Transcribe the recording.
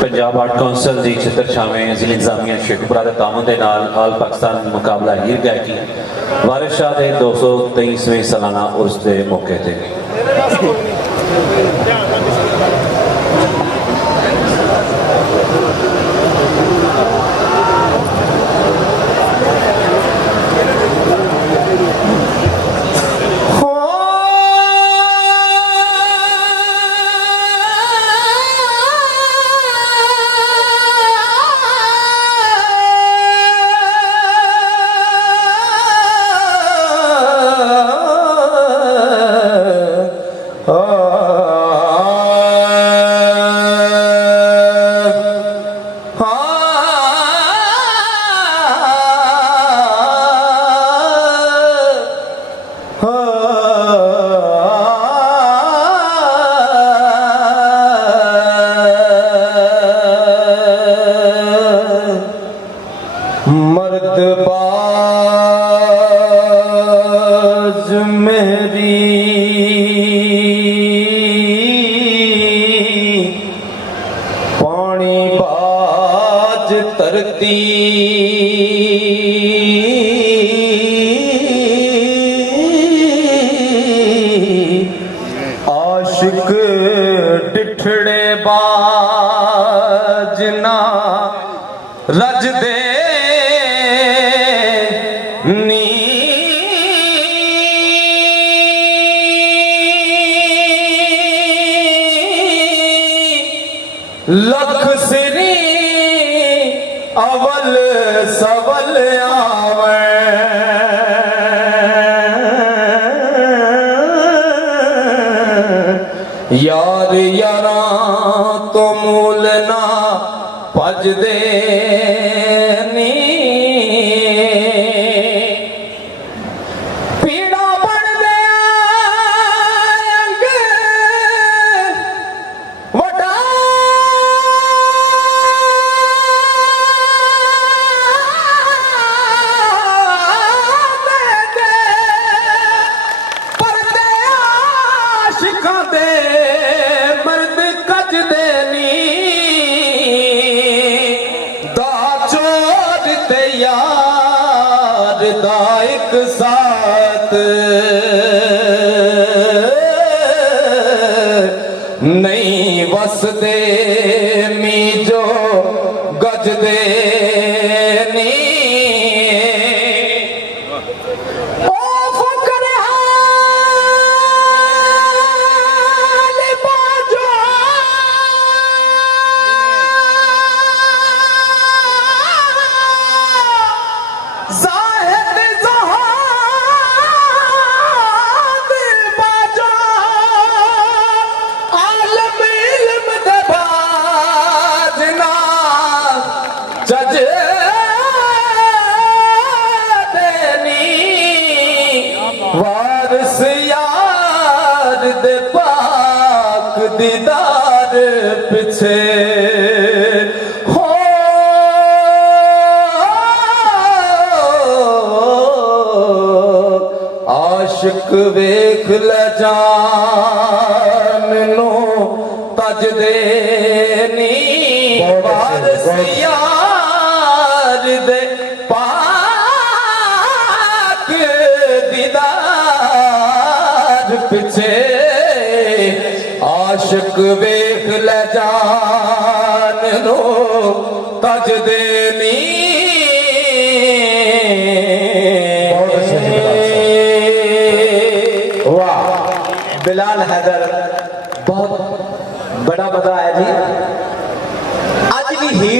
Punjab art council की चित्रछा में जिले इंतजामिया शेखपुरा के तामुन के नाल आल पाकिस्तान मुकाबला हीर गायकी वारिस शाह के 223वें सालाना उर्स के मौके पर मर्दबाज मेरी पानी बाज तरती आशिक डिठड़े बाज ना रज दे लख सिरी अवल सवल आवे यार यारा तो मूल ना भज दे मर्द कज देनी दा चोर ते यार दा एक साथ नहीं वसदे मी जो गज देनी वारिस यार दे पाक दीदार पिछे हो आशिक वेख ल जान नो तज देनी वारिस यार दे पिछे आशिक वेख ल जान नो तज देनी वाह बिलाल हैदर बहुत बड़ा मजा आया जी।